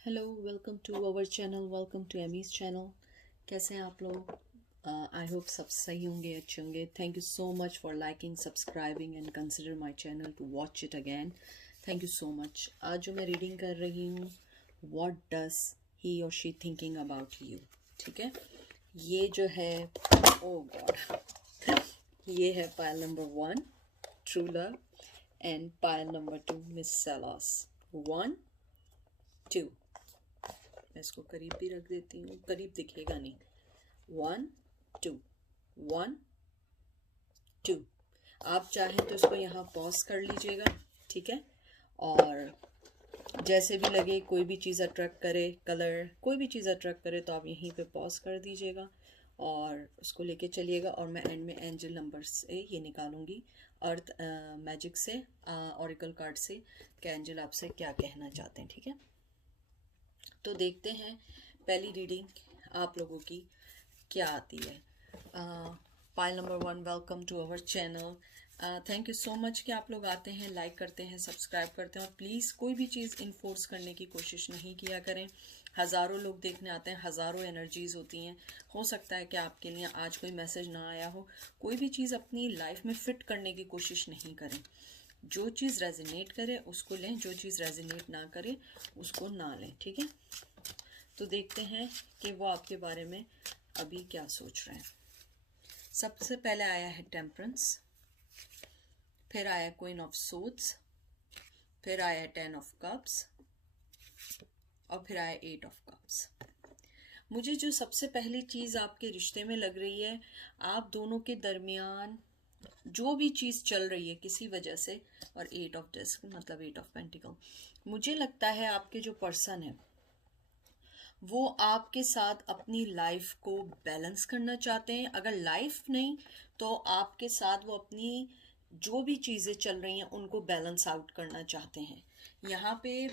Hello, welcome to our channel, welcome to Amy's channel. कैसे हैं आप लोग? आई होप सब सही होंगे, अच्छे होंगे। Thank you so much for liking, subscribing and consider my channel to watch it again. Thank you so much. आज जो मैं रीडिंग कर रही हूँ, व्हाट डज ही और शी थिंकिंग अबाउट यू। ठीक है, ये जो है, ओ गॉड, ये है pile number 1, true love, and pile number 2, miss Selous. 1 2, मैं इसको करीब भी रख देती हूँ, करीब दिखेगा नहीं। 1 2, 1 2। आप चाहें तो इसको यहाँ पॉज कर लीजिएगा, ठीक है। और जैसे भी लगे, कोई भी चीज़ अट्रैक्ट करे, कलर कोई भी चीज़ अट्रैक्ट करे, तो आप यहीं पे पॉज कर दीजिएगा और उसको लेके चलिएगा। और मैं एंड में एंजल नंबर से ये निकालूंगी, अर्थ मैजिक से, ऑरिकल कार्ड से, कि एंजल आपसे क्या कहना चाहते हैं। ठीक है, तो देखते हैं पहली रीडिंग आप लोगों की क्या आती है। Pile number 1, welcome to our channel. Thank you so much कि आप लोग आते हैं, लाइक करते हैं, सब्सक्राइब करते हैं। और प्लीज़ कोई भी चीज़ इन्फोर्स करने की कोशिश नहीं किया करें। हज़ारों लोग देखने आते हैं, हज़ारों एनर्जीज होती हैं। हो सकता है कि आपके लिए आज कोई मैसेज ना आया हो। कोई भी चीज़ अपनी लाइफ में फिट करने की कोशिश नहीं करें। जो चीज़ रेजोनेट करे उसको लें, जो चीज़ रेजोनेट ना करे उसको ना लें। ठीक है, तो देखते हैं कि वो आपके बारे में अभी क्या सोच रहे हैं। सबसे पहले आया है टेम्परेंस, फिर आया क्वीन ऑफ सोड्स, फिर आया 10 ऑफ कप्स, और फिर आया 8 ऑफ कप्स। मुझे जो सबसे पहली चीज़ आपके रिश्ते में लग रही है, आप दोनों के दरमियान जो भी चीज़ चल रही है किसी वजह से, और 8 ऑफ डिस्क मतलब 8 ऑफ पेंटिकल, मुझे लगता है आपके जो पर्सन है वो आपके साथ अपनी लाइफ को बैलेंस करना चाहते हैं। अगर लाइफ नहीं तो आपके साथ वो अपनी जो भी चीज़ें चल रही हैं उनको बैलेंस आउट करना चाहते हैं। यहाँ पे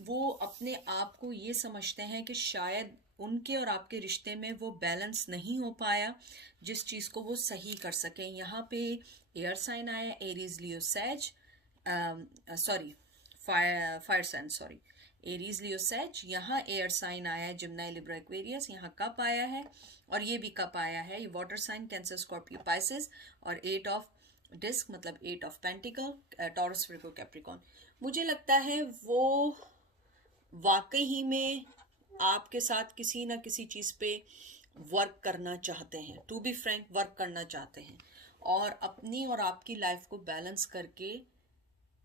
वो अपने आप को ये समझते हैं कि शायद उनके और आपके रिश्ते में वो बैलेंस नहीं हो पाया जिस चीज़ को वो सही कर सकें। यहाँ पे एयर साइन आया, Aries, Leo, Sag, sorry, fire sign, sorry, Aries, Leo, Sag. यहाँ एयर साइन आया है, जिम्नाई, लिब्रा, एक्वेरियस। यहाँ कप आया है, और ये भी कप आया है। ये water sign, Cancer, Scorpio, Pisces. और 8 ऑफ डिस्क मतलब 8 of pentacle, Taurus, Virgo, Capricorn. मुझे लगता है वो वाकई ही में आपके साथ किसी ना किसी चीज़ पे वर्क करना चाहते हैं। टू बी फ्रैंक, वर्क करना चाहते हैं और अपनी और आपकी लाइफ को बैलेंस करके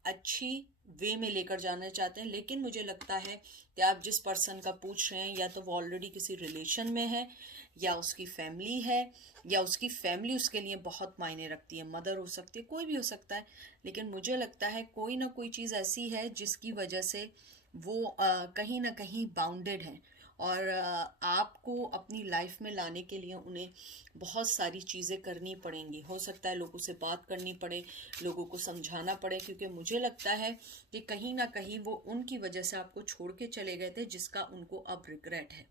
अच्छी वे में लेकर जाना चाहते हैं। लेकिन मुझे लगता है कि आप जिस पर्सन का पूछ रहे हैं, या तो वो ऑलरेडी किसी रिलेशन में है, या उसकी फैमिली है, या उसकी फैमिली उसके लिए बहुत मायने रखती है। मदर हो सकती है, कोई भी हो सकता है। लेकिन मुझे लगता है कोई ना कोई चीज़ ऐसी है जिसकी वजह से वो कहीं ना कहीं बाउंडेड है। और आपको अपनी लाइफ में लाने के लिए उन्हें बहुत सारी चीज़ें करनी पड़ेंगी। हो सकता है लोगों से बात करनी पड़े, लोगों को समझाना पड़े, क्योंकि मुझे लगता है कि कहीं ना कहीं वो उनकी वजह से आपको छोड़ के चले गए थे, जिसका उनको अब रिग्रेट है।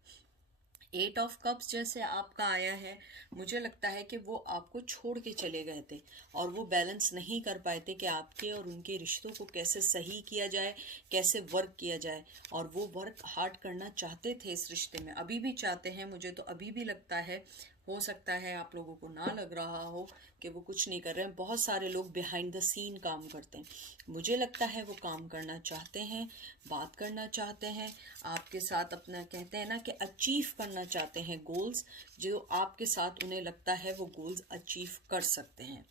8 ऑफ कप्स जैसे आपका आया है, मुझे लगता है कि वो आपको छोड़ के चले गए थे और वो बैलेंस नहीं कर पाए थे कि आपके और उनके रिश्तों को कैसे सही किया जाए, कैसे वर्क किया जाए। और वो वर्क हार्ड करना चाहते थे इस रिश्ते में, अभी भी चाहते हैं। मुझे तो अभी भी लगता है, हो सकता है आप लोगों को ना लग रहा हो कि वो कुछ नहीं कर रहे हैं। बहुत सारे लोग बिहाइंड द सीन काम करते हैं। मुझे लगता है वो काम करना चाहते हैं, बात करना चाहते हैं आपके साथ, अपना कहते हैं ना कि अचीव करना चाहते हैं गोल्स, जो आपके साथ उन्हें लगता है वो गोल्स अचीव कर सकते हैं।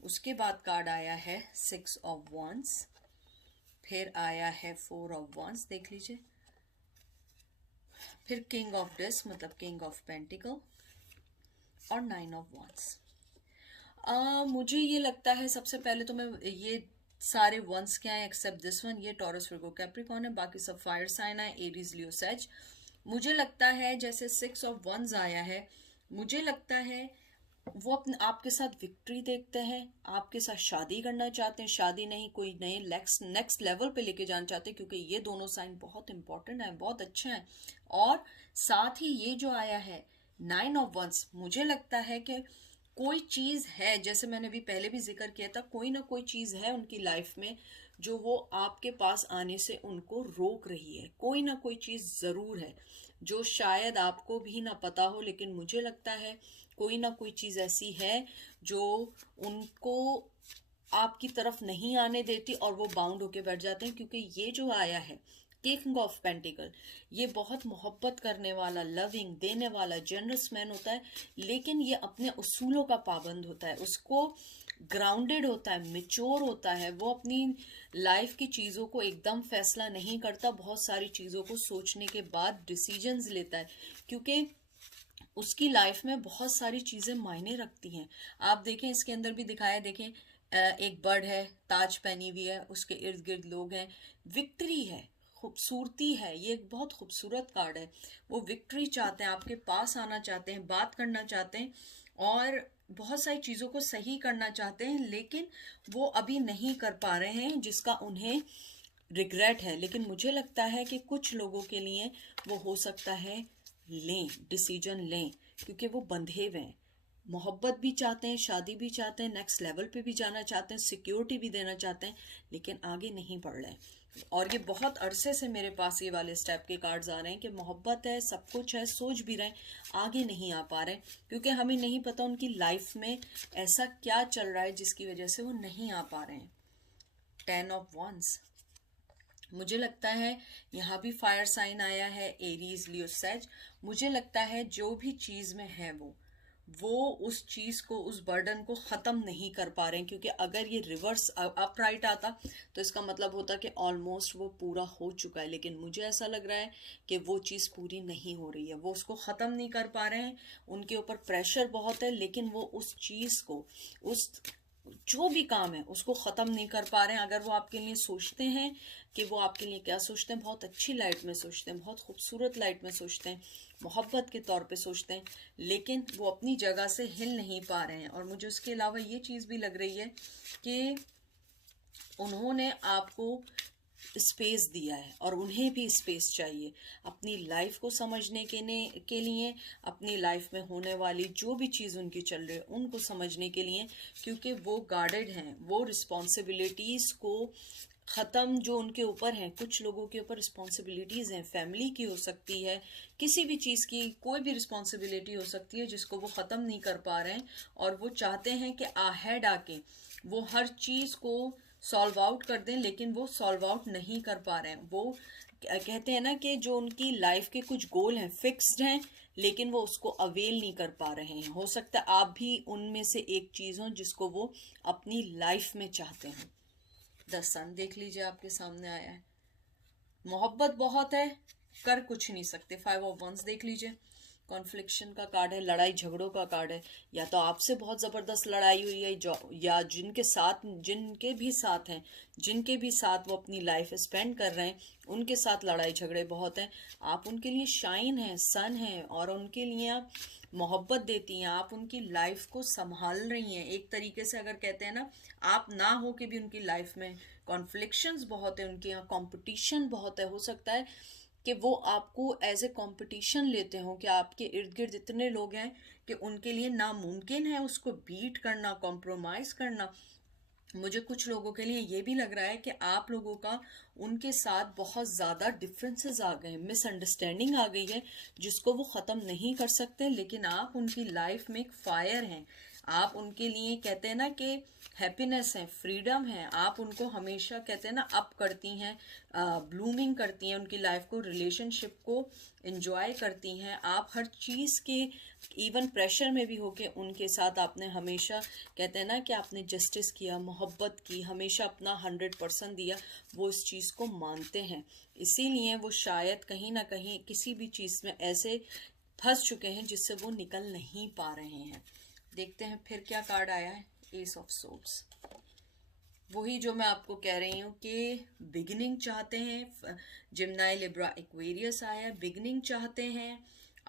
उसके बाद कार्ड आया है 6 ऑफ वंस, फिर आया है 4 ऑफ वंस, देख लीजिए, फिर किंग ऑफ डिस्क मतलब किंग ऑफ पेंटिकल, और 9 ऑफ वंस। मुझे ये लगता है सबसे पहले तो मैं ये सारे वंस क्या है एक्सेप्ट दिस वन, ये टॉरस, वर्गो, कैप्रिकॉर्न है, बाकी सब फायर साइन है, एरीज, लियो, सेज। मुझे लगता है जैसे 6 ऑफ वंस आया है, मुझे लगता है वो अपने आपके साथ विक्ट्री देखते हैं, आपके साथ शादी करना चाहते हैं। शादी नहीं, कोई नए नेक्स्ट लेवल पे लेके जाना चाहते हैं, क्योंकि ये दोनों साइन बहुत इंपॉर्टेंट है, बहुत अच्छे हैं। और साथ ही ये जो आया है 9 ऑफ वंस, मुझे लगता है कि कोई चीज़ है, जैसे मैंने अभी पहले भी जिक्र किया था, कोई ना कोई चीज़ है उनकी लाइफ में जो वो आपके पास आने से उनको रोक रही है। कोई ना कोई चीज़ ज़रूर है जो शायद आपको भी ना पता हो, लेकिन मुझे लगता है कोई ना कोई चीज़ ऐसी है जो उनको आपकी तरफ नहीं आने देती और वो बाउंड होके बैठ जाते हैं। क्योंकि ये जो आया है किंग ऑफ पेंटिकल, ये बहुत मोहब्बत करने वाला, लविंग, देने वाला, जनरस मैन होता है, लेकिन ये अपने उसूलों का पाबंद होता है, उसको ग्राउंडेड होता है, मिच्योर होता है, वो अपनी लाइफ की चीज़ों को एकदम फैसला नहीं करता, बहुत सारी चीज़ों को सोचने के बाद डिसीजंस लेता है। क्योंकि उसकी लाइफ में बहुत सारी चीज़ें मायने रखती हैं। आप देखें, इसके अंदर भी दिखाया, देखें एक बर्ड है, ताज पहनी हुई है, उसके इर्द गिर्द लोग हैं, विक्ट्री है, खूबसूरती है, ये एक बहुत खूबसूरत कार्ड है। वो विक्ट्री चाहते हैं, आपके पास आना चाहते हैं, बात करना चाहते हैं और बहुत सारी चीज़ों को सही करना चाहते हैं, लेकिन वो अभी नहीं कर पा रहे हैं, जिसका उन्हें रिग्रेट है। लेकिन मुझे लगता है कि कुछ लोगों के लिए वो हो सकता है लें, डिसीजन लें, क्योंकि वो बंधे हुए हैं, मोहब्बत भी चाहते हैं, शादी भी चाहते हैं, नेक्स्ट लेवल पे भी जाना चाहते हैं, सिक्योरिटी भी देना चाहते हैं, लेकिन आगे नहीं बढ़ रहे हैं। और ये बहुत अरसे से मेरे पास ये वाले स्टेप के कार्ड्स आ रहे हैं कि मोहब्बत है, सब कुछ है, सोच भी रहे हैं, आगे नहीं आ पा रहे, क्योंकि हमें नहीं पता उनकी लाइफ में ऐसा क्या चल रहा है जिसकी वजह से वो नहीं आ पा रहे हैं। 10 ऑफ wands, मुझे लगता है यहाँ भी फायर साइन आया है, एरीज, लियो, सेज। मुझे लगता है जो भी चीज़ में है वो उस चीज़ को, उस बर्डन को ख़त्म नहीं कर पा रहे हैं। क्योंकि अगर ये रिवर्स अपराइट आता तो इसका मतलब होता कि ऑलमोस्ट वो पूरा हो चुका है, लेकिन मुझे ऐसा लग रहा है कि वो चीज़ पूरी नहीं हो रही है, वो उसको ख़त्म नहीं कर पा रहे हैं, उनके ऊपर प्रेशर बहुत है, लेकिन वो उस चीज़ को, उस जो भी काम है उसको ख़त्म नहीं कर पा रहे हैं। अगर वो आपके लिए सोचते हैं कि वो आपके लिए क्या सोचते हैं, बहुत अच्छी लाइट में सोचते हैं, बहुत खूबसूरत लाइट में सोचते हैं, मोहब्बत के तौर पे सोचते हैं, लेकिन वो अपनी जगह से हिल नहीं पा रहे हैं। और मुझे उसके अलावा ये चीज़ भी लग रही है कि उन्होंने आपको स्पेस दिया है और उन्हें भी स्पेस चाहिए अपनी लाइफ को समझने के लिए, अपनी लाइफ में होने वाली जो भी चीज़ उनकी चल रही है उनको समझने के लिए, क्योंकि वो गार्डेड हैं, वो रिस्पॉन्सिबिलिटीज़ को ख़त्म जो उनके ऊपर हैं, कुछ लोगों के ऊपर रिस्पॉन्सिबिलिटीज़ हैं, फैमिली की हो सकती है, किसी भी चीज़ की कोई भी रिस्पॉन्सिबिलिटी हो सकती है जिसको वो ख़त्म नहीं कर पा रहे हैं, और वो चाहते हैं कि आहेड आके वो हर चीज़ को सॉल्व आउट कर दें, लेकिन वो सॉल्व आउट नहीं कर पा रहे हैं। वो कहते हैं ना कि जो उनकी लाइफ के कुछ गोल हैं, फिक्स्ड हैं, लेकिन वो उसको अवेल नहीं कर पा रहे हैं। हो सकता है आप भी उनमें से एक चीज़ हो जिसको वो अपनी लाइफ में चाहते हैं। द सन देख लीजिए, आपके सामने आया है, मोहब्बत बहुत है, कर कुछ नहीं सकते। 5 ऑफ wands देख लीजिए, कॉन्फ्लिक्शन का कार्ड है, लड़ाई झगड़ों का कार्ड है, या तो आपसे बहुत ज़बरदस्त लड़ाई हुई है, जो या जिनके भी साथ हैं, जिनके भी साथ वो अपनी लाइफ स्पेंड कर रहे हैं, उनके साथ लड़ाई झगड़े बहुत हैं। आप उनके लिए शाइन हैं, सन हैं, और उनके लिए आप मोहब्बत देती हैं, आप उनकी लाइफ को संभाल रही हैं एक तरीके से। अगर कहते हैं ना, आप ना हो के भी उनकी लाइफ में कॉन्फ्लिक्शंस बहुत है, उनके यहाँ कंपटीशन बहुत है। हो सकता है कि वो आपको एज ए कंपटीशन लेते हों, कि आपके इर्द गिर्द इतने लोग हैं कि उनके लिए नामुमकिन है उसको बीट करना, कॉम्प्रोमाइज़ करना। मुझे कुछ लोगों के लिए ये भी लग रहा है कि आप लोगों का उनके साथ बहुत ज़्यादा डिफरेंसेस आ गए हैं, मिसअंडरस्टैंडिंग आ गई है, जिसको वो ख़त्म नहीं कर सकते, लेकिन आप उनकी लाइफ में एक फायर हैं। आप उनके लिए कहते हैं ना कि हैप्पीनेस है, फ्रीडम है, आप उनको हमेशा कहते हैं ना अप करती हैं, ब्लूमिंग करती हैं, उनकी लाइफ को, रिलेशनशिप को एंजॉय करती हैं। आप हर चीज़ के, इवन प्रेशर में भी होके उनके साथ आपने हमेशा कहते हैं ना कि आपने जस्टिस किया, मोहब्बत की, हमेशा अपना 100% दिया, वो इस चीज़ को मानते हैं। इसीलिए वो शायद कहीं ना कहीं किसी भी चीज़ में ऐसे फंस चुके हैं जिससे वो निकल नहीं पा रहे हैं। देखते हैं फिर क्या कार्ड आया है, एस ऑफ सोर्ड्स। वही जो मैं आपको कह रही हूँ कि बिगिनिंग चाहते हैं, जिम्नाई, लिब्रा, एक्वेरियस आया, बिगिनिंग चाहते हैं,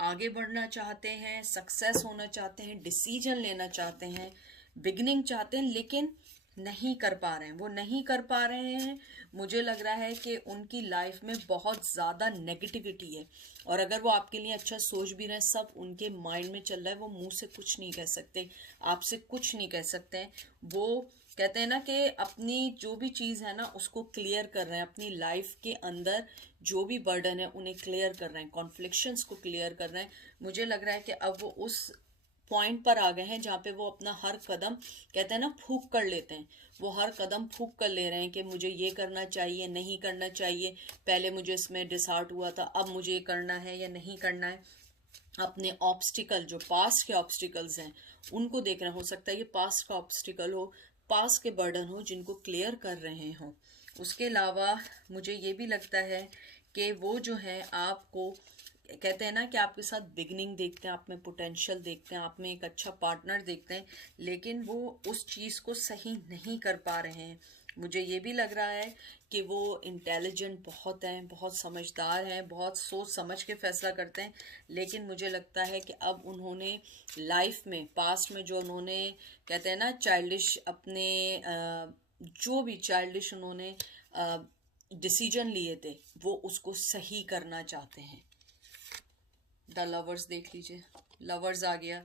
आगे बढ़ना चाहते हैं, सक्सेस होना चाहते हैं, डिसीजन लेना चाहते हैं, बिगिनिंग चाहते हैं, लेकिन नहीं कर पा रहे हैं, वो नहीं कर पा रहे हैं। मुझे लग रहा है कि उनकी लाइफ में बहुत ज़्यादा नेगेटिविटी है, और अगर वो आपके लिए अच्छा सोच भी रहे हैं, सब उनके माइंड में चल रहा है, वो मुंह से कुछ नहीं कह सकते, आपसे कुछ नहीं कह सकते हैं। वो कहते हैं ना कि अपनी जो भी चीज़ है ना उसको क्लियर कर रहे हैं, अपनी लाइफ के अंदर जो भी बर्डन है उन्हें क्लियर कर रहे हैं, कॉन्फ्लिक्शंस को क्लियर कर रहे हैं। मुझे लग रहा है कि अब वो उस पॉइंट पर आ गए हैं जहाँ पे वो अपना हर कदम, कहते हैं ना, फूंक कर लेते हैं। वो हर कदम फूंक कर ले रहे हैं कि मुझे ये करना चाहिए, नहीं करना चाहिए, पहले मुझे इसमें डिसहार्ट हुआ था, अब मुझे ये करना है या नहीं करना है। अपने ऑब्स्टिकल, जो पास्ट के ऑब्स्टिकल्स हैं उनको देख रहे हैं। हो सकता है ये पास्ट का ऑब्स्टिकल हो, पास्ट के बर्डन हो जिनको क्लियर कर रहे हों। उसके अलावा मुझे ये भी लगता है कि वो जो है आपको, कहते हैं ना कि आपके साथ बिगनिंग देखते हैं, आप में पोटेंशियल देखते हैं, आप में एक अच्छा पार्टनर देखते हैं, लेकिन वो उस चीज़ को सही नहीं कर पा रहे हैं। मुझे ये भी लग रहा है कि वो इंटेलिजेंट बहुत हैं, बहुत समझदार हैं, बहुत सोच समझ के फैसला करते हैं, लेकिन मुझे लगता है कि अब उन्होंने लाइफ में, पास्ट में जो उन्होंने, कहते हैं ना, चाइल्डिश अपने जो भी चाइल्डिश उन्होंने डिसीजन लिए थे वो उसको सही करना चाहते हैं। द लवर्स देख लीजिए, लवर्स आ गया।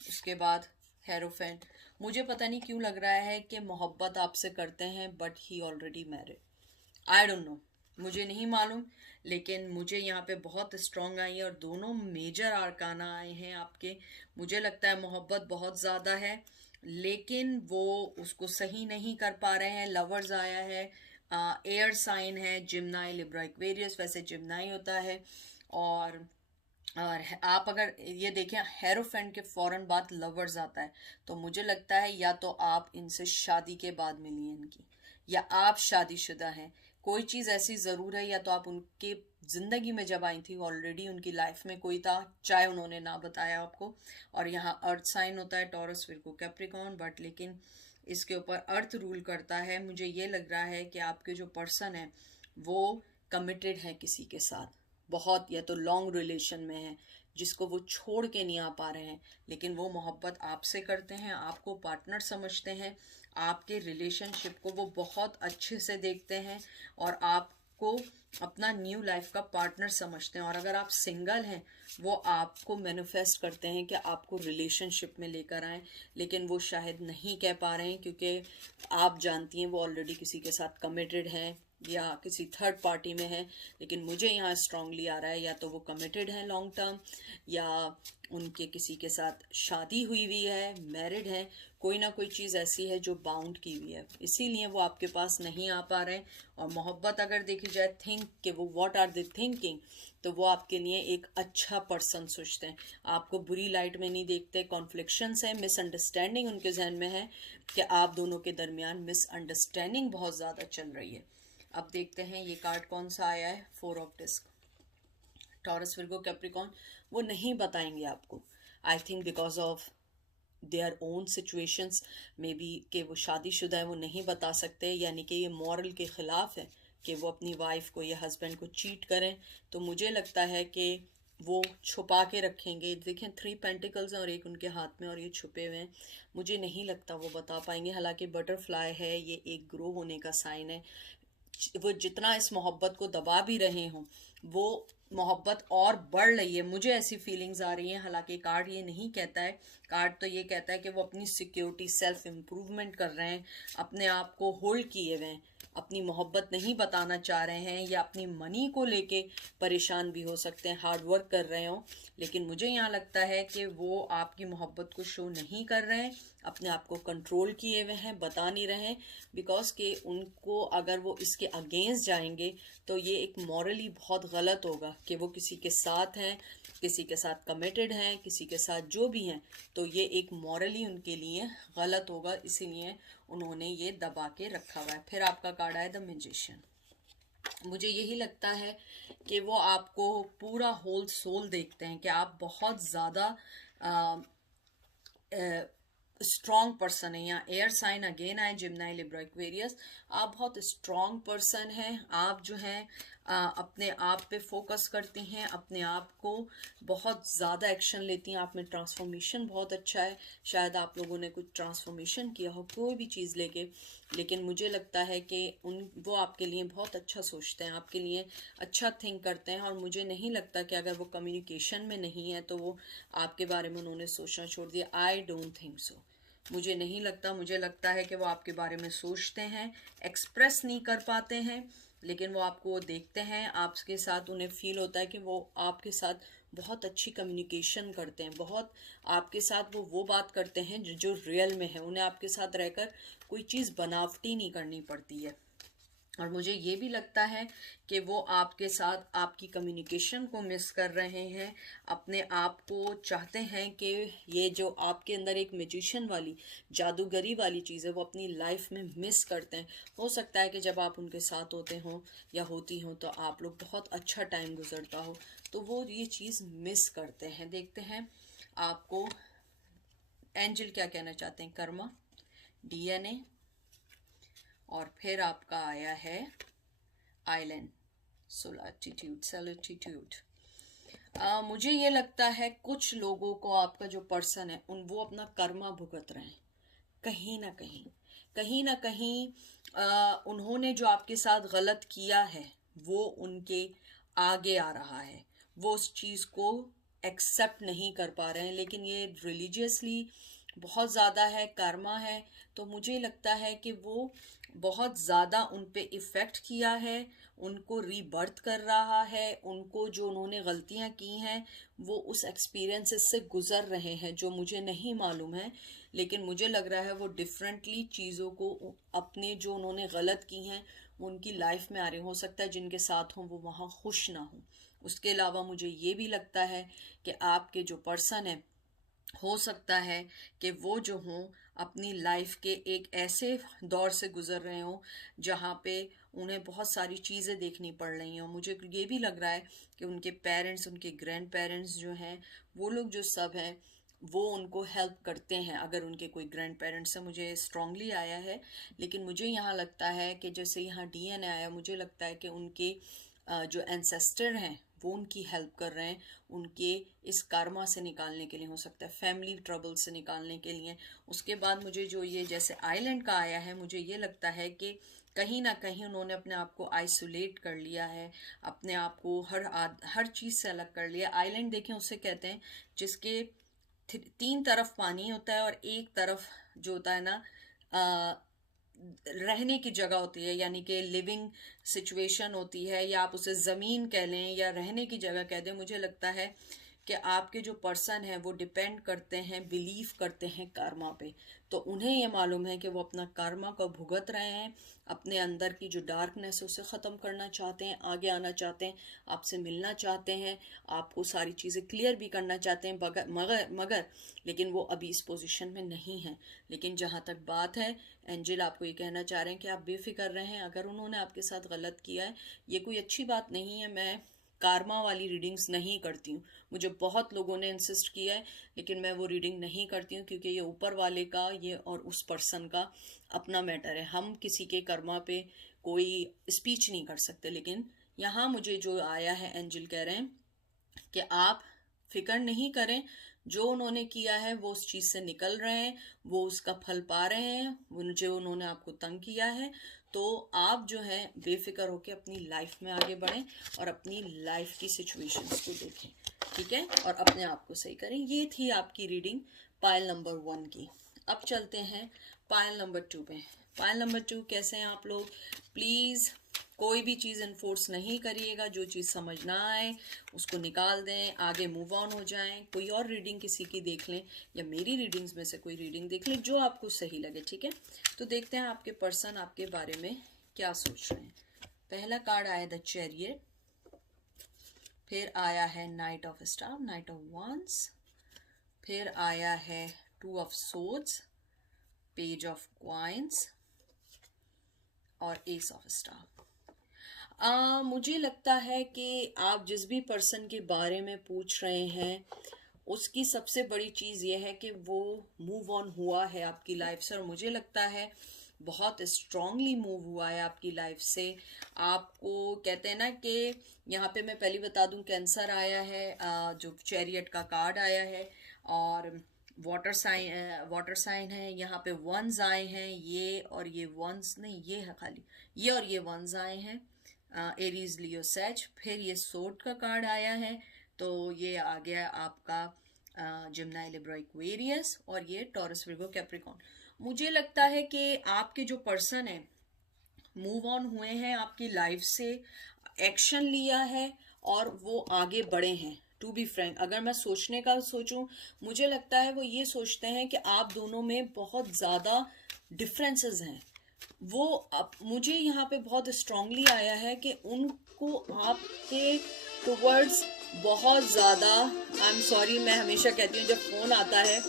उसके बाद हेरोफेंट। मुझे पता नहीं क्यों लग रहा है कि मोहब्बत आपसे करते हैं but he already married. I don't know, मुझे नहीं मालूम, लेकिन मुझे यहाँ पे बहुत स्ट्रांग आई है और दोनों मेजर आर्काना आए हैं आपके। मुझे लगता है मोहब्बत बहुत ज़्यादा है, लेकिन वो उसको सही नहीं कर पा रहे हैं। लवर्स आया है, एयर साइन है, जिम्नाई, लिब्रा, एक्वेरियस। वैसे जिम्नाई होता है। और आप अगर ये देखें, हेरोफेंट के फौरन बाद लवर्स आता है, तो मुझे लगता है या तो आप इनसे शादी के बाद मिली हैं इनकी, या आप शादीशुदा हैं। कोई चीज़ ऐसी ज़रूर है, या तो आप उनके ज़िंदगी में जब आई थी ऑलरेडी उनकी लाइफ में कोई था, चाहे उन्होंने ना बताया आपको। और यहाँ अर्थ साइन होता है, टॉरस, विर्गो, कैप्रिकॉर्न, बट लेकिन इसके ऊपर अर्थ रूल करता है। मुझे ये लग रहा है कि आपके जो पर्सन है वो कमिटेड है किसी के साथ, बहुत, या तो लॉन्ग रिलेशन में है जिसको वो छोड़ के नहीं आ पा रहे हैं, लेकिन वो मोहब्बत आपसे करते हैं, आपको पार्टनर समझते हैं, आपके रिलेशनशिप को वो बहुत अच्छे से देखते हैं और आपको अपना न्यू लाइफ का पार्टनर समझते हैं। और अगर आप सिंगल हैं, वो आपको मैनिफेस्ट करते हैं कि आपको रिलेशनशिप में लेकर आएँ, लेकिन वो शायद नहीं कह पा रहे हैं क्योंकि आप जानती हैं वो ऑलरेडी किसी के साथ कमिटेड हैं या किसी थर्ड पार्टी में है। लेकिन मुझे यहाँ स्ट्रांगली आ रहा है या तो वो कमिटेड है लॉन्ग टर्म, या उनके किसी के साथ शादी हुई हुई है, मैरिड है। कोई ना कोई चीज़ ऐसी है जो बाउंड की हुई है, इसीलिए वो आपके पास नहीं आ पा रहे हैं। और मोहब्बत अगर देखी जाए, थिंक कि वो व्हाट आर दे थिंकिंग, तो वो आपके लिए एक अच्छा पर्सन सोचते हैं, आपको बुरी लाइट में नहीं देखते। कॉन्फ्लिक्शंस है, मिसअंडरस्टैंडिंग उनके जहन में है कि आप दोनों के दरमियान मिसअंडरस्टैंडिंग बहुत ज़्यादा चल रही है। अब देखते हैं ये कार्ड कौन सा आया है, 4 of disc. Taurus, Virgo, Capricorn वो नहीं बताएंगे आपको, I think because of their own situations, maybe कि वो शादीशुदा है, वो नहीं बता सकते, यानी कि ये मॉरल के ख़िलाफ़ है कि वो अपनी वाइफ को या हस्बैंड को चीट करें। तो मुझे लगता है कि वो छुपा के रखेंगे। देखें, 3 पेंटिकल्स हैं और एक उनके हाथ में और ये छुपे हुए हैं। मुझे नहीं लगता वो बता पाएंगे। हालांकि बटरफ्लाई है, ये एक ग्रो होने का साइन है। वो जितना इस मोहब्बत को दबा भी रहे हों, वो मोहब्बत और बढ़ रही है, मुझे ऐसी फीलिंग्स आ रही हैं। हालांकि कार्ड ये नहीं कहता है, कार्ड तो ये कहता है कि वो अपनी सिक्योरिटी, सेल्फ इम्प्रूवमेंट कर रहे हैं, अपने आप को होल्ड किए हुए हैं, अपनी मोहब्बत नहीं बताना चाह रहे हैं, या अपनी मनी को लेके परेशान भी हो सकते हैं, हार्ड वर्क कर रहे हो। लेकिन मुझे यहाँ लगता है कि वो आपकी मोहब्बत को शो नहीं कर रहे हैं, अपने आप को कंट्रोल किए हुए हैं, बता नहीं रहे हैं, बिकॉज कि उनको अगर वो इसके अगेंस्ट जाएंगे तो ये एक मॉरली बहुत गलत होगा कि वो किसी के साथ हैं, किसी के साथ कमिटेड हैं, किसी के साथ जो भी हैं, तो ये एक मॉरली उनके लिए गलत होगा, इसीलिए उन्होंने ये दबा के रखा हुआ है। फिर आपका कार्ड है द मैजिशियन। मुझे यही लगता है कि वो आपको पूरा होल सोल देखते हैं कि आप बहुत ज़्यादा स्ट्रॉन्ग पर्सन है। यहाँ एयर साइन अगेन आए, जिम्नाई, लिब्रा, एक्वेरियस। आप बहुत स्ट्रॉन्ग पर्सन हैं। आप जो हैं अपने आप पे फोकस करती हैं, अपने आप को बहुत ज़्यादा एक्शन लेती हैं, आप में ट्रांसफॉर्मेशन बहुत अच्छा है। शायद आप लोगों ने कुछ ट्रांसफॉर्मेशन किया हो कोई भी चीज़ लेके, लेकिन मुझे लगता है कि वो आपके लिए बहुत अच्छा सोचते हैं, आपके लिए अच्छा थिंक करते हैं। और मुझे नहीं लगता कि अगर वो कम्युनिकेशन में नहीं है तो वो आपके बारे में उन्होंने सोचना छोड़ दिया। I don't think so. मुझे नहीं लगता, मुझे लगता है कि वो आपके बारे में सोचते हैं, एक्सप्रेस नहीं कर पाते हैं, लेकिन वो आपको देखते हैं, आपके साथ उन्हें फील होता है कि वो आपके साथ बहुत अच्छी कम्युनिकेशन करते हैं, बहुत आपके साथ वो बात करते हैं जो रियल में है। उन्हें आपके साथ रहकर कोई चीज़ बनावटी नहीं करनी पड़ती है। और मुझे ये भी लगता है कि वो आपके साथ आपकी कम्युनिकेशन को मिस कर रहे हैं, अपने आप को चाहते हैं कि ये जो आपके अंदर एक मैजिशियन वाली, जादूगरी वाली चीज़ है, वो अपनी लाइफ में मिस करते हैं। हो सकता है कि जब आप उनके साथ होते हों या होती हों तो आप लोग बहुत अच्छा टाइम गुजरता हो, तो वो ये चीज़ मिस करते हैं। देखते हैं आपको एंजल क्या कहना चाहते हैं। कर्मा, डीएनए, और फिर आपका आया है आइलैंड, सोलिट्यूड, सॉलिट्यूड। मुझे ये लगता है कुछ लोगों को आपका जो पर्सन है वो अपना कर्मा भुगत रहे हैं कहीं ना कहीं, कहीं ना कहीं। उन्होंने जो आपके साथ गलत किया है वो उनके आगे आ रहा है, वो उस चीज़ को एक्सेप्ट नहीं कर पा रहे हैं, लेकिन ये रिलीजियसली बहुत ज़्यादा है, कर्मा है। तो मुझे लगता है कि वो बहुत ज़्यादा उन पे इफ़ेक्ट किया है, उनको रीबर्थ कर रहा है, उनको जो उन्होंने गलतियां की हैं वो उस एक्सपीरियंसेस से गुज़र रहे हैं, जो मुझे नहीं मालूम है, लेकिन मुझे लग रहा है वो डिफरेंटली चीज़ों को अपने जो उन्होंने गलत की हैं वो उनकी लाइफ में आ रहे। हो सकता है जिनके साथ हों वो वहाँ खुश ना हों। उसके अलावा मुझे ये भी लगता है कि आपके जो पर्सन है, हो सकता है कि वो जो हों अपनी लाइफ के एक ऐसे दौर से गुजर रहे हों जहाँ पे उन्हें बहुत सारी चीज़ें देखनी पड़ रही हों। मुझे ये भी लग रहा है कि उनके पेरेंट्स, उनके ग्रैंड पेरेंट्स जो हैं, वो लोग जो सब हैं वो उनको हेल्प करते हैं। अगर उनके कोई ग्रैंड पेरेंट्स से, मुझे स्ट्रांगली आया है, लेकिन मुझे यहाँ लगता है कि जैसे यहाँ डीएनए आया, मुझे लगता है कि उनके जो एंसेस्टर हैं वो उनकी हेल्प कर रहे हैं, उनके इस कर्मा से निकालने के लिए, हो सकता है फैमिली ट्रबल से निकालने के लिए। उसके बाद मुझे जो ये जैसे आइलैंड का आया है, मुझे ये लगता है कि कहीं ना कहीं उन्होंने अपने आप को आइसोलेट कर लिया है, अपने आप को हर चीज़ से अलग कर लिया। आइलैंड देखें उसे कहते हैं जिसके 3 तरफ पानी होता है और एक तरफ जो होता है ना रहने की जगह होती है, यानी कि लिविंग सिचुएशन होती है, या आप उसे ज़मीन कह लें या रहने की जगह कह दें। मुझे लगता है कि आपके जो पर्सन है वो डिपेंड करते हैं, बिलीव करते हैं कर्मा पे। तो उन्हें ये मालूम है कि वो अपना कर्मा को भुगत रहे हैं, अपने अंदर की जो डार्कनेस है उसे ख़त्म करना चाहते हैं, आगे आना चाहते हैं, आपसे मिलना चाहते हैं, आपको सारी चीज़ें क्लियर भी करना चाहते हैं, मगर लेकिन वो अभी इस पोजीशन में नहीं है। लेकिन जहाँ तक बात है, एंजल आपको ये कहना चाह रहे हैं कि आप बेफिक्र रहें। अगर उन्होंने आपके साथ गलत किया है, ये कोई अच्छी बात नहीं है। मैं कार्मा वाली रीडिंग्स नहीं करती हूँ, मुझे बहुत लोगों ने इंसिस्ट किया है, लेकिन मैं वो रीडिंग नहीं करती हूँ, क्योंकि ये ऊपर वाले का, ये और उस पर्सन का अपना मैटर है। हम किसी के कर्मा पे कोई स्पीच नहीं कर सकते। लेकिन यहाँ मुझे जो आया है, एंजल कह रहे हैं कि आप फिक्र नहीं करें, जो उन्होंने किया है वो उस चीज़ से निकल रहे हैं, वो उसका फल पा रहे हैं। जो उन्होंने आपको तंग किया है, तो आप जो है बेफिक्र होकर अपनी लाइफ में आगे बढ़ें और अपनी लाइफ की सिचुएशंस को देखें, ठीक है, और अपने आप को सही करें। ये थी आपकी रीडिंग पायल नंबर 1 की। अब चलते हैं पायल नंबर 2 पे। पायल नंबर 2, कैसे हैं आप लोग? प्लीज़ कोई भी चीज़ इन्फोर्स नहीं करिएगा, जो चीज़ समझ ना आए उसको निकाल दें, आगे मूव ऑन हो जाएं। कोई और रीडिंग किसी की देख लें, या मेरी रीडिंग्स में से कोई रीडिंग देख लें जो आपको सही लगे, ठीक है। तो देखते हैं आपके पर्सन आपके बारे में क्या सोच रहे हैं। पहला कार्ड आया द चैरियट, फिर आया है night of star, night of wands, फिर आया है 2 of swords, page of coins और एस ऑफ स्टार। मुझे लगता है कि आप जिस भी पर्सन के बारे में पूछ रहे हैं उसकी सबसे बड़ी चीज़ ये है कि वो मूव ऑन हुआ है आपकी लाइफ से, और मुझे लगता है बहुत स्ट्रांगली मूव हुआ है आपकी लाइफ से। आपको कहते हैं ना कि यहाँ पे मैं पहले बता दूं, कैंसर आया है, जो चैरियट का कार्ड आया है, और वाटर साइन है, यहाँ पे वंस आए हैं, ये और ये वंस नहीं, ये है खाली, ये और ये वंस आए हैं, एरीज, लियो, सेज। फिर ये सोर्ड का कार्ड आया है, तो ये आ गया आपका जिम्नाई लिब्रा एक्वेरियस, और ये टॉरस विर्गो कैप्रिकॉर्न। मुझे लगता है कि आपके जो पर्सन है मूव ऑन हुए हैं आपकी लाइफ से, एक्शन लिया है और वो आगे बढ़े हैं। टू बी फ्रैंक, अगर मैं सोचने का सोचूं, मुझे लगता है वो ये सोचते हैं कि आप दोनों में बहुत ज़्यादा डिफरेंसेस हैं। वो अब मुझे यहाँ पे बहुत स्ट्रांगली आया है कि उनको आपके टुवर्ड्स बहुत ज़्यादा, आई एम सॉरी, मैं हमेशा कहती हूँ जब फ़ोन आता है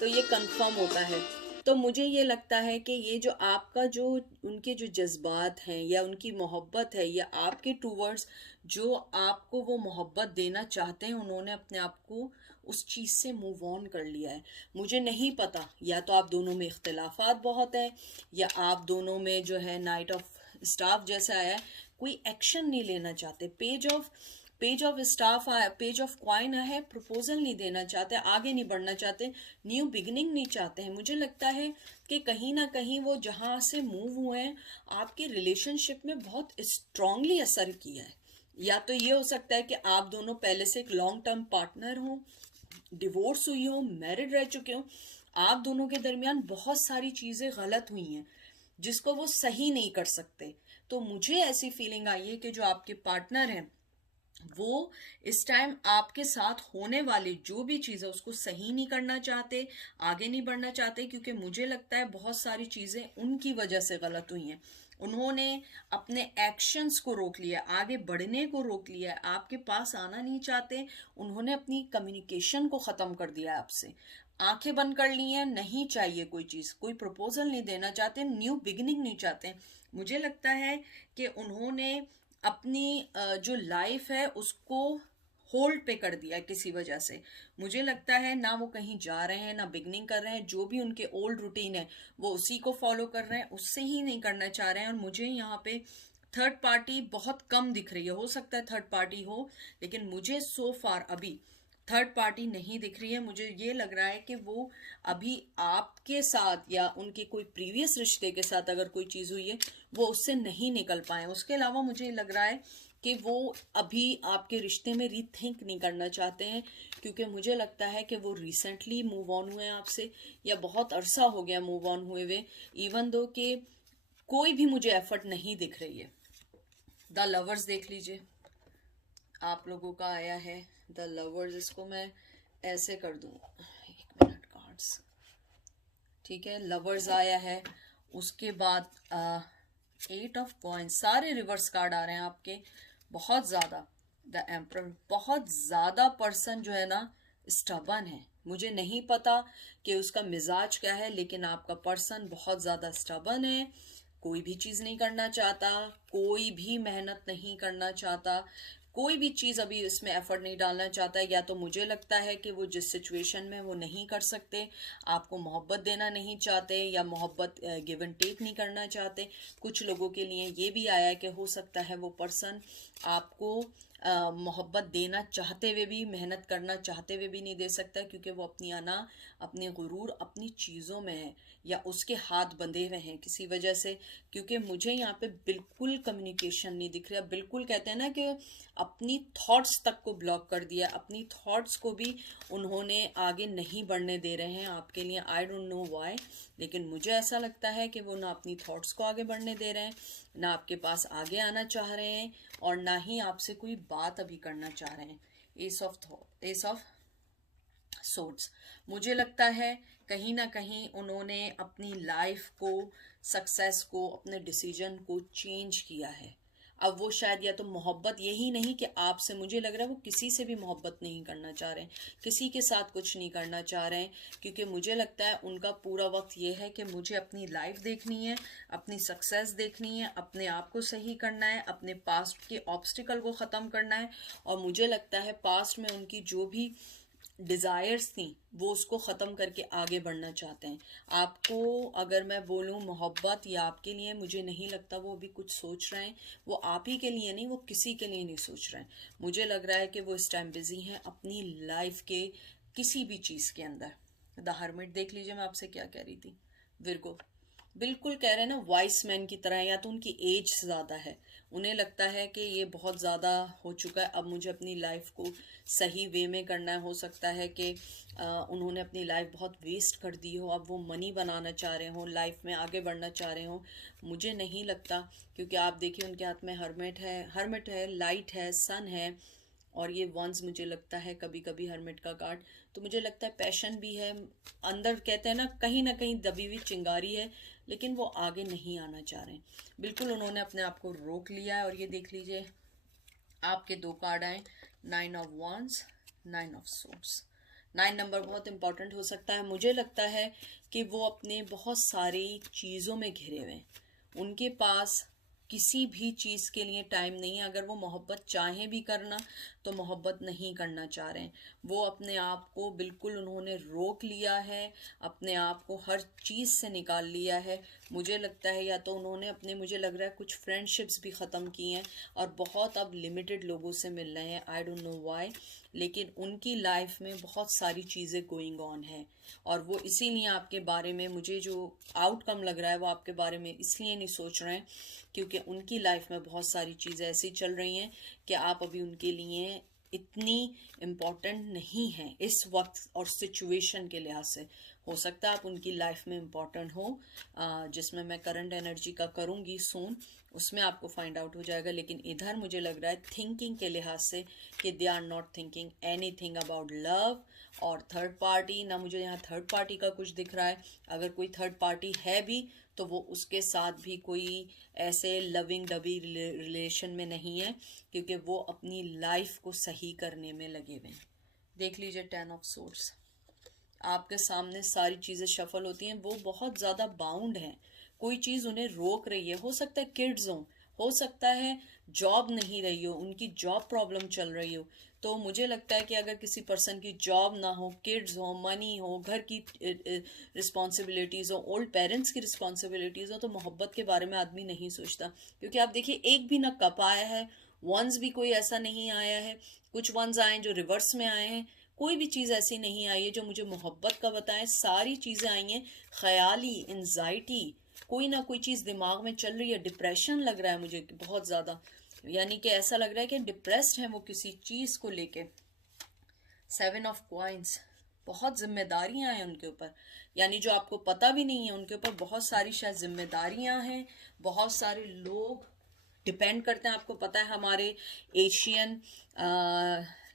तो ये कंफर्म होता है। तो मुझे ये लगता है कि ये जो आपका जो उनके जो जज्बात हैं या उनकी मोहब्बत है या आपके टूवर्ड्स जो आपको वो मोहब्बत देना चाहते हैं, उन्होंने अपने आप को उस चीज़ से मूव ऑन कर लिया है। मुझे नहीं पता, या तो आप दोनों में इख्तिलाफात बहुत हैं या आप दोनों में जो है नाइट ऑफ स्टाफ जैसा आया है, कोई एक्शन नहीं लेना चाहते। पेज ऑफ स्टाफ आया, पेज ऑफ क्वाइन आया है, प्रपोजल नहीं देना चाहते, आगे नहीं बढ़ना चाहते, न्यू बिगिनिंग नहीं चाहते हैं। मुझे लगता है कि कहीं ना कहीं वो जहाँ से मूव हुए हैं आपके रिलेशनशिप में बहुत स्ट्रांगली असर किया है। या तो ये हो सकता है कि आप दोनों पहले से एक लॉन्ग टर्म पार्टनर हो, डिवोर्स हुई हो, मैरिड रह चुके हो, आप दोनों के दरमियान बहुत सारी चीज़ें गलत हुई हैं जिसको वो सही नहीं कर सकते। तो मुझे ऐसी फीलिंग आई है कि जो आपके पार्टनर हैं वो इस टाइम आपके साथ होने वाली जो भी चीज़ है उसको सही नहीं करना चाहते, आगे नहीं बढ़ना चाहते, क्योंकि मुझे लगता है बहुत सारी चीज़ें उनकी वजह से गलत हुई हैं। उन्होंने अपने एक्शंस को रोक लिया, आगे बढ़ने को रोक लिया, आपके पास आना नहीं चाहते, उन्होंने अपनी कम्युनिकेशन को ख़त्म कर दिया है आपसे, आंखें बंद कर ली हैं, नहीं चाहिए कोई चीज़, कोई प्रपोजल नहीं देना चाहते, न्यू बिगिनिंग नहीं चाहते। मुझे लगता है कि उन्होंने अपनी जो लाइफ है उसको होल्ड पे कर दिया है किसी वजह से। मुझे लगता है ना वो कहीं जा रहे हैं ना बिगनिंग कर रहे हैं, जो भी उनके ओल्ड रूटीन है वो उसी को फॉलो कर रहे हैं, उससे ही नहीं करना चाह रहे हैं। और मुझे यहाँ पे थर्ड पार्टी बहुत कम दिख रही है, हो सकता है थर्ड पार्टी हो, लेकिन मुझे सो फार अभी थर्ड पार्टी नहीं दिख रही है। मुझे ये लग रहा है कि वो अभी आपके साथ या उनके कोई प्रीवियस रिश्ते के साथ अगर कोई चीज़ हुई है वो उससे नहीं निकल पाए। उसके अलावा मुझे लग रहा है कि वो अभी आपके रिश्ते में रीथिंक नहीं करना चाहते हैं, क्योंकि मुझे लगता है कि वो रिसेंटली मूव ऑन हुए हैं आपसे, या बहुत अरसा हो गया मूव ऑन हुए हुए, इवन दो कि कोई भी मुझे एफर्ट नहीं दिख रही है। द लवर्स देख लीजिए, आप लोगों का आया है द लवर्स। इसको मैं ऐसे कर दूं, एक मिनट, कार्ड्स, ठीक है, लवर्स आया है। उसके बाद 8 ऑफ कॉइंस, सारे रिवर्स कार्ड आ रहे हैं आपके, बहुत ज़्यादा। द एम्परर, बहुत ज़्यादा पर्सन जो है ना स्टबन है। मुझे नहीं पता कि उसका मिजाज क्या है, लेकिन आपका पर्सन बहुत ज़्यादा स्टबन है, कोई भी चीज़ नहीं करना चाहता, कोई भी मेहनत नहीं करना चाहता, कोई भी चीज़ अभी इसमें एफर्ट नहीं डालना चाहता है। या तो मुझे लगता है कि वो जिस सिचुएशन में वो नहीं कर सकते, आपको मोहब्बत देना नहीं चाहते, या मोहब्बत गिव एंड टेक नहीं करना चाहते। कुछ लोगों के लिए ये भी आया है कि हो सकता है वो पर्सन आपको मोहब्बत देना चाहते हुए भी, मेहनत करना चाहते हुए भी नहीं दे सकता, क्योंकि वो अपनी अना, अपने गुरूर, अपनी चीज़ों में है, या उसके हाथ बंधे हुए हैं किसी वजह से। क्योंकि मुझे यहाँ पे बिल्कुल कम्युनिकेशन नहीं दिख रहा, बिल्कुल कहते हैं ना कि अपनी थॉट्स तक को ब्लॉक कर दिया, अपनी थॉट्स को भी उन्होंने आगे नहीं बढ़ने दे रहे हैं आपके लिए। आई डोंट नो व्हाई, लेकिन मुझे ऐसा लगता है कि वो ना अपनी थॉट्स को आगे बढ़ने दे रहे हैं, ना आपके पास आगे आना चाह रहे हैं, और ना ही आपसे कोई बात अभी करना चाह रहे हैं। एस ऑफ सोर्ट्स, मुझे लगता है कहीं ना कहीं उन्होंने अपनी लाइफ को, सक्सेस को, अपने डिसीजन को चेंज किया है। अब वो शायद या तो मोहब्बत, यही नहीं कि आपसे, मुझे लग रहा है वो किसी से भी मोहब्बत नहीं करना चाह रहे हैं, किसी के साथ कुछ नहीं करना चाह रहे हैं, क्योंकि मुझे लगता है उनका पूरा वक्त ये है कि मुझे अपनी लाइफ देखनी है, अपनी सक्सेस देखनी है, अपने आप को सही करना है, अपने पास्ट के ऑब्स्टिकल को ख़त्म करना है। और मुझे लगता है पास्ट में उनकी जो भी डिज़ायर्स थी वो उसको ख़त्म करके आगे बढ़ना चाहते हैं। आपको अगर मैं बोलूँ मोहब्बत या आपके लिए, मुझे नहीं लगता वो अभी कुछ सोच रहे हैं। वो आप ही के लिए नहीं, वो किसी के लिए नहीं सोच रहे हैं। मुझे लग रहा है कि वो इस टाइम बिजी हैं अपनी लाइफ के किसी भी चीज़ के अंदर। द हर्मिट देख लीजिए, मैं आपसे क्या कह रही थी, विर्गो। बिल्कुल कह रहे हैं ना वाइस मैन की तरह, या तो उनकी एज ज़्यादा है, उन्हें लगता है कि ये बहुत ज़्यादा हो चुका है, अब मुझे अपनी लाइफ को सही वे में करना है। हो सकता है कि उन्होंने अपनी लाइफ बहुत वेस्ट कर दी हो, अब वो मनी बनाना चाह रहे हो, लाइफ में आगे बढ़ना चाह रहे हो। मुझे नहीं लगता, क्योंकि आप देखिए उनके हाथ में हर्मिट है, लाइट है, सन है, और ये वंस मुझे लगता है कभी कभी हर्मिट का कार्ड। तो मुझे लगता है पैशन भी है अंदर, कहते हैं ना कहीं दबी हुई चिंगारी है, लेकिन वो आगे नहीं आना चाह रहे हैं। बिल्कुल उन्होंने अपने आप को रोक लिया है। और ये देख लीजिए आपके दो कार्ड आए, 9 of wands, 9 of swords. 9 number बहुत इंपॉर्टेंट हो सकता है। मुझे लगता है कि वो अपने बहुत सारी चीज़ों में घिरे हुए हैं, उनके पास किसी भी चीज़ के लिए टाइम नहीं है। अगर वो मोहब्बत चाहें भी करना तो मोहब्बत नहीं करना चाह रहे हैं। वो अपने आप को बिल्कुल उन्होंने रोक लिया है, अपने आप को हर चीज़ से निकाल लिया है। मुझे लगता है या तो उन्होंने अपने, मुझे लग रहा है कुछ फ्रेंडशिप्स भी ख़त्म की हैं और बहुत अब लिमिटेड लोगों से मिल रहे हैं। आई डोंट नो व्हाई, लेकिन उनकी लाइफ में बहुत सारी चीज़ें गोइंग ऑन है, और वो इसीलिए आपके बारे में, मुझे जो आउटकम लग रहा है वो आपके बारे में इसलिए नहीं सोच रहे हैं क्योंकि उनकी लाइफ में बहुत सारी चीज़ें ऐसी चल रही हैं कि आप अभी उनके लिए इतनी इम्पोर्टेंट नहीं है इस वक्त और सिचुएशन के लिहाज से। हो सकता है आप उनकी लाइफ में इम्पोर्टेंट हो, जिसमें मैं करंट एनर्जी का करूँगी सून, उसमें आपको फाइंड आउट हो जाएगा। लेकिन इधर मुझे लग रहा है थिंकिंग के लिहाज से कि they are not thinking anything about love और थर्ड पार्टी। ना मुझे यहाँ थर्ड पार्टी का कुछ दिख रहा है। अगर कोई थर्ड पार्टी है भी तो वो उसके साथ भी कोई ऐसे लविंग डबी रिलेशन में नहीं है, क्योंकि वो अपनी लाइफ को सही करने में लगे हुए हैं। देख लीजिए 10 ऑफ सोर्ड्स, आपके सामने सारी चीज़ें शफल होती हैं। वो बहुत ज़्यादा बाउंड हैं, कोई चीज़ उन्हें रोक रही है। हो सकता है किड्स हो सकता है जॉब नहीं रही हो, उनकी जॉब प्रॉब्लम चल रही हो। तो मुझे लगता है कि अगर किसी पर्सन की जॉब ना हो, किड्स हो, मनी हो, घर की रिस्पॉन्सिबिलिटीज़ हो, ओल्ड पेरेंट्स की रिस्पॉन्सिबिलिटीज़ हो, तो मोहब्बत के बारे में आदमी नहीं सोचता। क्योंकि आप देखिए एक भी ना कप आया है, वंस भी कोई ऐसा नहीं आया है। कुछ वंस आए जो रिवर्स में आए हैं, कोई भी चीज़ ऐसी नहीं आई है जो मुझे मोहब्बत का बताएं। सारी चीज़ें आई हैं ख्याली, एंजाइटी, कोई ना कोई चीज़ दिमाग में चल रही है। डिप्रेशन लग रहा है मुझे बहुत ज़्यादा, यानी कि ऐसा लग रहा है कि डिप्रेस्ड है वो किसी चीज़ को लेके। 7 ऑफ कॉइंस, बहुत जिम्मेदारियां हैं उनके ऊपर, यानी जो आपको पता भी नहीं है उनके ऊपर बहुत सारी शायद जिम्मेदारियां हैं। बहुत सारे लोग डिपेंड करते हैं। आपको पता है हमारे एशियन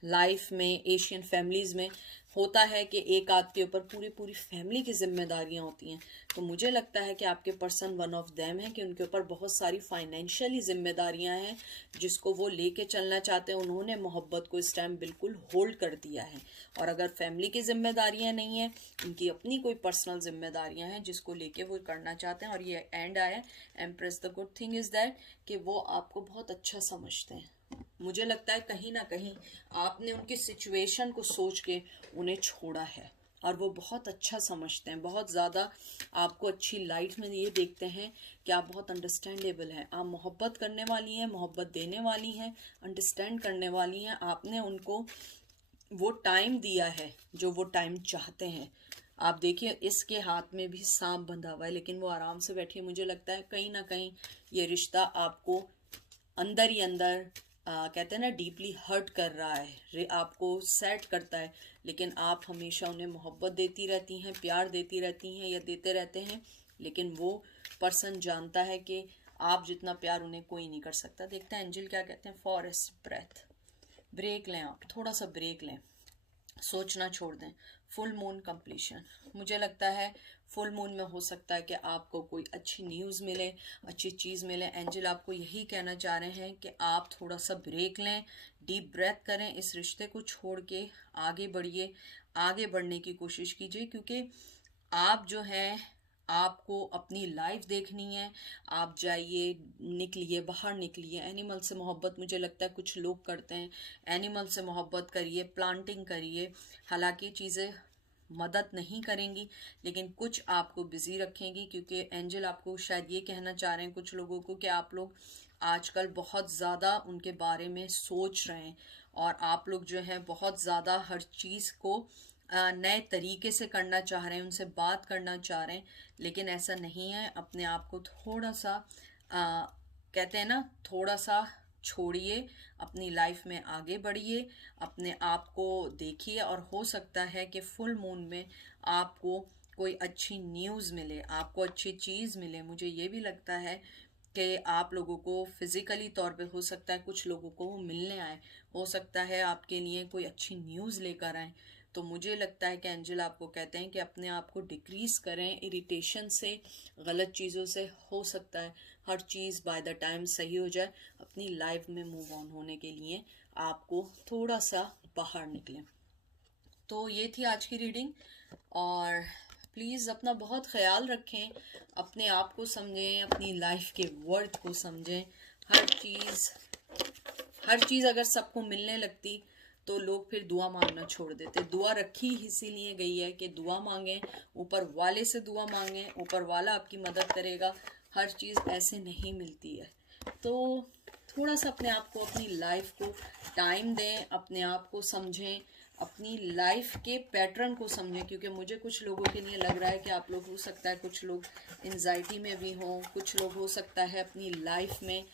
लाइफ में, एशियन फैमिलीज़ में होता है कि एक आद के ऊपर पूरी पूरी फैमिली की जिम्मेदारियां होती हैं। तो मुझे लगता है कि आपके पर्सन वन ऑफ देम है कि उनके ऊपर बहुत सारी फाइनेंशियली जिम्मेदारियां हैं जिसको वो लेके चलना चाहते हैं। उन्होंने मोहब्बत को इस टाइम बिल्कुल होल्ड कर दिया है। और अगर फैमिली की जिम्मेदारियां नहीं है, उनकी अपनी कोई पर्सनल जिम्मेदारियां हैं जिसको लेके वो करना चाहते हैं। और ये एंड आया empress. The good thing is that कि वो आपको बहुत अच्छा समझते हैं। मुझे लगता है कहीं ना कहीं आपने उनकी सिचुएशन को सोच के उन्हें छोड़ा है, और वो बहुत अच्छा समझते हैं, बहुत ज़्यादा आपको अच्छी लाइट में ये देखते हैं कि आप बहुत अंडरस्टैंडेबल हैं। आप मोहब्बत करने वाली हैं, मोहब्बत देने वाली हैं, अंडरस्टैंड करने वाली हैं। आपने उनको वो टाइम दिया है जो वो टाइम चाहते हैं। आप देखिए इसके हाथ में भी सांप बंधा हुआ है, लेकिन वो आराम से बैठी है। मुझे लगता है कहीं ना कहीं ये रिश्ता आपको अंदर ही अंदर कहते हैं ना डीपली हर्ट कर रहा है, आपको सैड करता है। लेकिन आप हमेशा उन्हें मोहब्बत देती रहती हैं, प्यार देती रहती हैं या देते रहते हैं। लेकिन वो पर्सन जानता है कि आप जितना प्यार उन्हें कोई नहीं कर सकता। देखते हैं एंजल क्या कहते हैं। फॉरेस्ट ब्रेथ, ब्रेक लें, आप थोड़ा सा ब्रेक लें, सोचना छोड़ दें। फुल मून कंप्लीशन, मुझे लगता है फुल मून में हो सकता है कि आपको कोई अच्छी न्यूज़ मिले, अच्छी चीज़ मिले। एंजल आपको यही कहना चाह रहे हैं कि आप थोड़ा सा ब्रेक लें, डीप ब्रेथ करें, इस रिश्ते को छोड़ के आगे बढ़िए, आगे बढ़ने की कोशिश कीजिए। क्योंकि आप जो है, आपको अपनी लाइफ देखनी है। आप जाइए, निकलिए, बाहर निकलिए। एनिमल से मोहब्बत मुझे लगता है कुछ लोग करते हैं। एनिमल से मोहब्बत करिए, प्लांटिंग करिए। हालांकि चीज़ें मदद नहीं करेंगी, लेकिन कुछ आपको बिजी रखेंगी। क्योंकि एंजल आपको शायद ये कहना चाह रहे हैं कुछ लोगों को कि आप लोग आजकल बहुत ज़्यादा उनके बारे में सोच रहे हैं, और आप लोग जो है बहुत ज़्यादा हर चीज़ को नए तरीके से करना चाह रहे हैं, उनसे बात करना चाह रहे हैं, लेकिन ऐसा नहीं है। अपने आप को थोड़ा सा कहते हैं ना, थोड़ा सा छोड़िए, अपनी लाइफ में आगे बढ़िए, अपने आप को देखिए, और हो सकता है कि फुल मून में आपको कोई अच्छी न्यूज़ मिले, आपको अच्छी चीज़ मिले। मुझे ये भी लगता है कि आप लोगों को फिज़िकली तौर पे हो सकता है कुछ लोगों को वो मिलने आए, हो सकता है आपके लिए कोई अच्छी न्यूज़ लेकर आए। तो मुझे लगता है कि एंजल आपको कहते हैं कि अपने आप को डिक्रीज़ करें इरिटेशन से, गलत चीज़ों से। हो सकता है हर चीज़ बाय द टाइम सही हो जाए। अपनी लाइफ में मूव ऑन होने के लिए आपको थोड़ा सा बाहर निकलें। तो ये थी आज की रीडिंग, और प्लीज़ अपना बहुत ख्याल रखें, अपने आप को समझें, अपनी लाइफ के वर्थ को समझें। हर चीज़ अगर सबको मिलने लगती तो लोग फिर दुआ मांगना छोड़ देते। दुआ रखी इसीलिए गई है कि दुआ मांगें, ऊपर वाले से दुआ मांगें, ऊपर वाला आपकी मदद करेगा। हर चीज़ ऐसे नहीं मिलती है। तो थोड़ा सा अपने आप को, अपनी लाइफ को टाइम दें, अपने आप को समझें, अपनी लाइफ के पैटर्न को समझें। क्योंकि मुझे कुछ लोगों के लिए लग रहा है कि आप लोग, हो सकता है कुछ लोग एंजाइटी में भी हों, कुछ लोग हो सकता है अपनी लाइफ में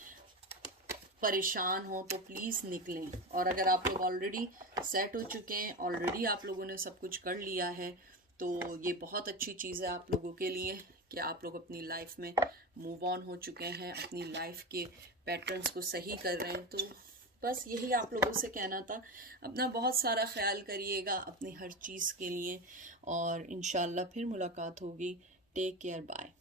परेशान हो, तो प्लीज़ निकलें। और अगर आप लोग ऑलरेडी सेट हो चुके हैं, ऑलरेडी आप लोगों ने सब कुछ कर लिया है, तो ये बहुत अच्छी चीज़ है आप लोगों के लिए कि आप लोग अपनी लाइफ में मूव ऑन हो चुके हैं, अपनी लाइफ के पैटर्न्स को सही कर रहे हैं। तो बस यही आप लोगों से कहना था। अपना बहुत सारा ख्याल करिएगा अपनी हर चीज़ के लिए, और इंशाल्लाह फिर मुलाकात होगी। Take care, bye.